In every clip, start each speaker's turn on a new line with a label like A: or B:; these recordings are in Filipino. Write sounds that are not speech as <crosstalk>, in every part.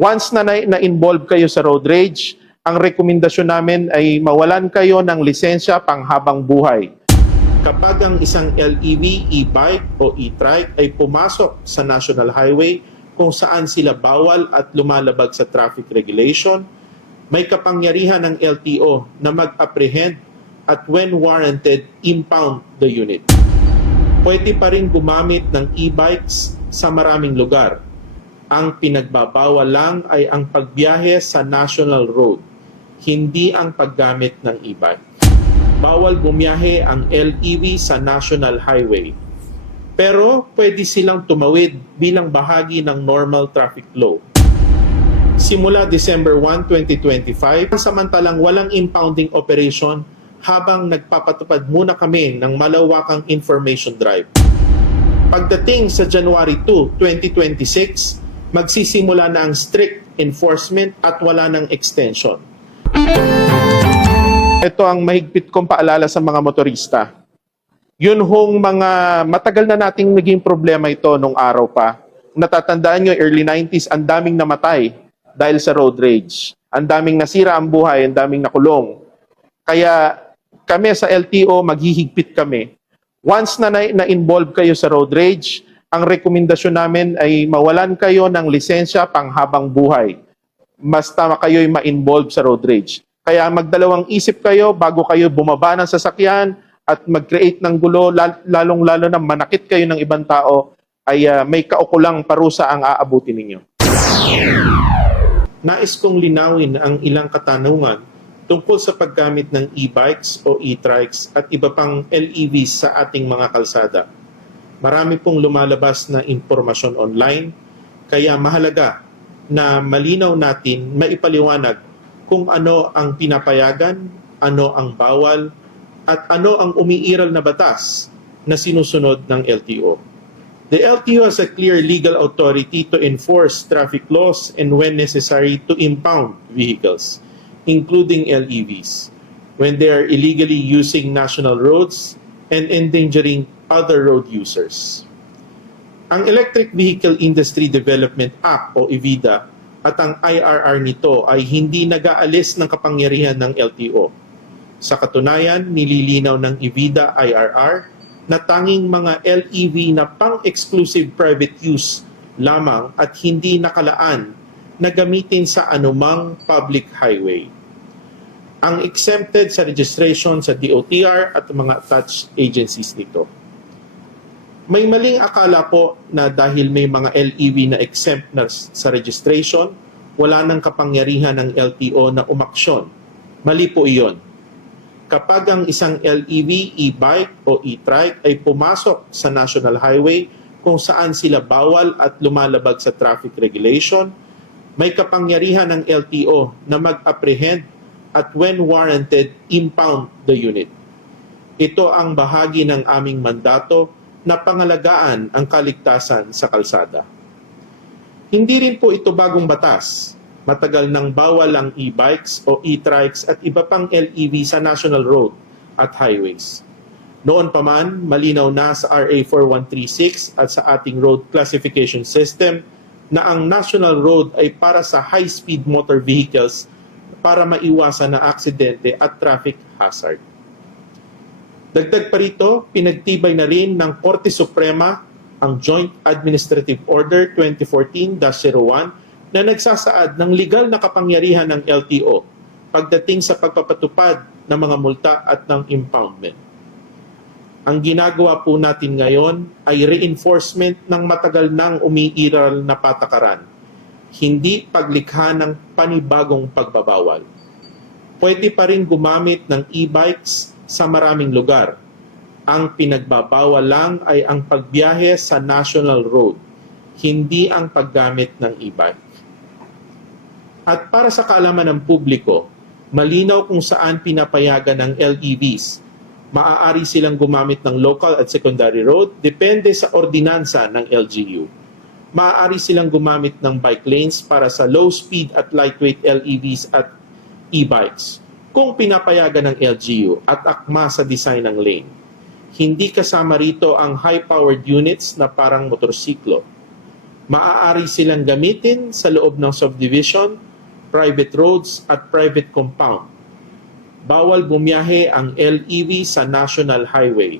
A: Once na na- na-involve kayo sa road rage, ang rekomendasyon namin ay mawalan kayo ng lisensya panghabang buhay. Kapag ang isang LEV, e-bike o e-trike ay pumasok sa national highway kung saan sila bawal at lumalabag sa traffic regulation, may kapangyarihan ng LTO na mag-apprehend at when warranted, impound the unit. Pwede pa rin gumamit ng e-bikes sa maraming lugar. Ang pinagbabawal lang ay ang pagbiyahe sa national road, hindi ang paggamit ng e-bike. Bawal bumiyahe ang LEV sa national highway. Pero pwede silang tumawid bilang bahagi ng normal traffic flow. Simula December 1, 2025, samantalang walang impounding operation habang nagpapatupad muna kami ng malawakang information drive. Pagdating sa January 2, 2026, magsisimula na ang strict enforcement at wala ng extension. Ito ang mahigpit kong paalala sa mga motorista. Yun hong mga matagal na nating naging problema ito nung araw pa. Natatandaan nyo, early 90s, ang daming namatay dahil sa road rage. Ang daming nasira ang buhay, ang daming nakulong. Kaya kami sa LTO, maghihigpit kami. Once na na- na-involve kayo sa road rage, ang rekomendasyon namin ay mawalan kayo ng lisensya panghabang buhay. Basta kayo'y ma-involve sa road rage. Kaya magdalawang isip kayo bago kayo bumaba ng sasakyan at mag-create ng gulo, lal- lalong-lalo na manakit kayo ng ibang tao, ay ah, may kaukulang parusa ang aabutin ninyo. Nais kong linawin ang ilang katanungan tungkol sa paggamit ng e-bikes o e-trikes at iba pang LEVs sa ating mga kalsada. Marami pong lumalabas na impormasyon online, kaya mahalaga na malinaw natin maipaliwanag kung ano ang pinapayagan, ano ang bawal, at ano ang umiiral na batas na sinusunod ng LTO. The LTO has a clear legal authority to enforce traffic laws and when necessary to impound vehicles, including LEVs, when they are illegally using national roads and endangering other road users. Ang Electric Vehicle Industry Development Act o EVIDA at ang IRR nito ay hindi nag-aalis ng kapangyarihan ng LTO. Sa katunayan, nililinaw ng EVIDA IRR na tanging mga LEV na pang-exclusive private use lamang at hindi nakalaan na gamitin sa anumang public highway. Ang exempted sa registration sa DOTR at mga attached agencies nito. May maling akala po na dahil may mga LEV na exempt na sa registration, wala nang kapangyarihan ng LTO na umaksyon. Mali po iyon kapag ang isang LEV, e-bike o e-trike ay pumasok sa national highway kung saan sila bawal at lumalabag sa traffic regulation, may kapangyarihan ng LTO na mag-apprehend at when warranted, impound the unit. Ito ang bahagi ng aming mandato na pangalagaan ang kaligtasan sa kalsada. Hindi rin po ito bagong batas matagal nang bawal ang e-bikes o e-trikes at iba pang LEV sa national road at highways. Noon pa man, malinaw na sa RA 4136 at sa ating road classification system na ang national road ay para sa high-speed motor vehicles para maiwasan na aksidente at traffic hazard. Dagdag pa rito, pinagtibay na rin ng Korte Suprema ang Joint Administrative Order 2014-01 na nagsasaad ng legal na kapangyarihan ng LTO pagdating sa pagpapatupad ng mga multa at ng impoundment. Ang ginagawa po natin ngayon ay reinforcement ng matagal nang umiiral na patakaran, hindi paglikha ng panibagong pagbabawal. Pwede pa rin gumamit ng e-bikes sa maraming lugar. Ang pinagbabawal lang ay ang pagbiyahe sa national road, hindi ang paggamit ng e-bike. At para sa kaalaman ng publiko, malinaw kung saan pinapayagan ng LEVs. Maaari silang gumamit ng local at secondary road depende sa ordinansa ng LGU. Maaari silang gumamit ng bike lanes para sa low speed at lightweight LEVs at e-bikes kung pinapayagan ng LGU at akma sa design ng lane. Hindi kasama rito ang high-powered units na parang motorsiklo Maaari silang gamitin sa loob ng subdivision, private roads at private compound. Bawal bumiyahe ang LEV sa national highway.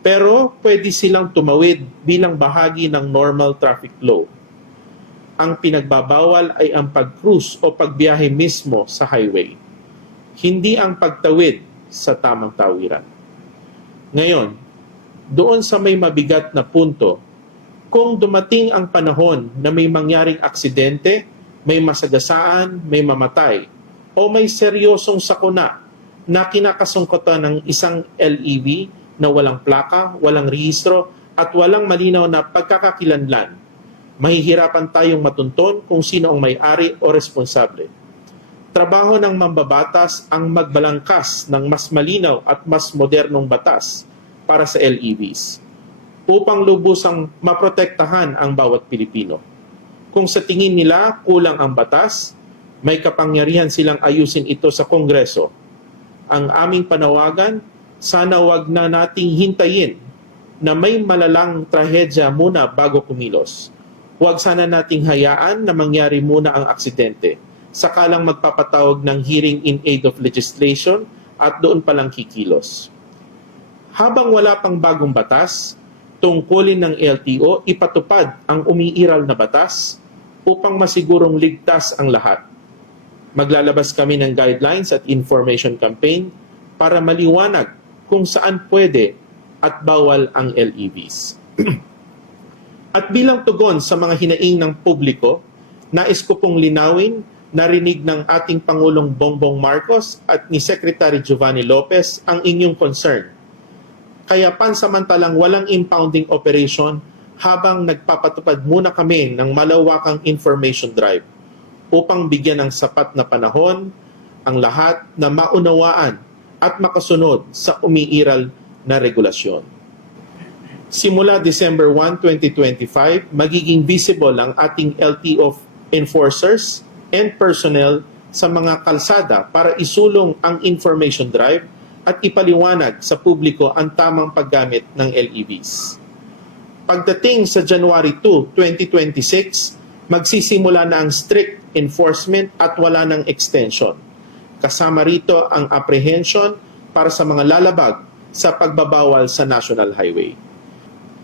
A: Pero pwede silang tumawid bilang bahagi ng normal traffic law. Ang pinagbabawal ay ang pag-cruise o pagbiyahe mismo sa highway. Hindi ang pagtawid sa tamang tawiran. Ngayon, doon sa may mabigat na punto, kung dumating ang panahon na may mangyaring aksidente, may masagasaan, may mamatay, o may seryosong sakuna na kinakasungkotan ng isang LEV na walang plaka, walang rehistro, at walang malinaw na pagkakakilanlan, mahihirapan tayong matunton kung sino ang may-ari o responsable. Trabaho ng mambabatas ang magbalangkas ng mas malinaw at mas modernong batas para sa LEVs upang lubusang maprotektahan ang bawat Pilipino. Kung sa tingin nila kulang ang batas, may kapangyarihan silang ayusin ito sa Kongreso. Ang aming panawagan, sana wag na nating hintayin na may malalang trahedya muna bago kumilos. Huwag sana nating hayaan na mangyari muna ang aksidente. Sakalang magpapatawag ng hearing in aid of legislation at doon palang kikilos. Habang wala pang bagong batas, tungkulin ng LTO ipatupad ang umiiral na batas upang masigurong ligtas ang lahat. Maglalabas kami ng guidelines at information campaign para maliwanag kung saan pwede at bawal ang LEVs. <clears throat> at bilang tugon sa mga hinaing ng publiko, nais ko pong linawin narinig ng ating Pangulong Bongbong Marcos at ni Secretary Giovanni Lopez ang inyong concern kaya pansamantalang walang impounding operation habang nagpapatupad muna kami ng malawakang information drive upang bigyan ng sapat na panahon ang lahat na maunawaan at makasunod sa umiiral na regulasyon. Simula December 1, 2025, magiging visible ang ating LTO enforcers and personnel sa mga kalsada para isulong ang information drive at ipaliwanag sa publiko ang tamang paggamit ng LEVs. Pagdating sa January 2, 2026, magsisimula na ang strict enforcement at wala ng extension. Kasama rito ang apprehension para sa mga lalabag sa pagbabawal sa national highway.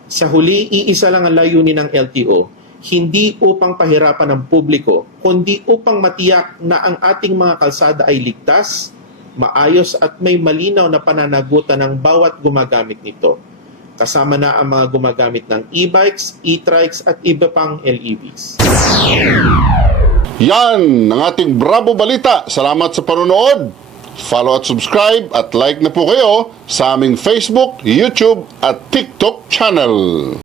A: Sa huli, iisa lang ang layunin ng LTO, hindi upang pahirapan ng publiko, kundi upang matiyak na ang ating mga kalsada ay ligtas, maayos at may malinaw na pananagutan ng bawat gumagamit nito. Kasama na ang mga gumagamit ng e-bikes, e-trikes at iba pang LEVs.
B: Yan ang ating Bravo Balita. Salamat sa panonood. Follow at subscribe at like na po kayo sa aming Facebook, YouTube at TikTok channel.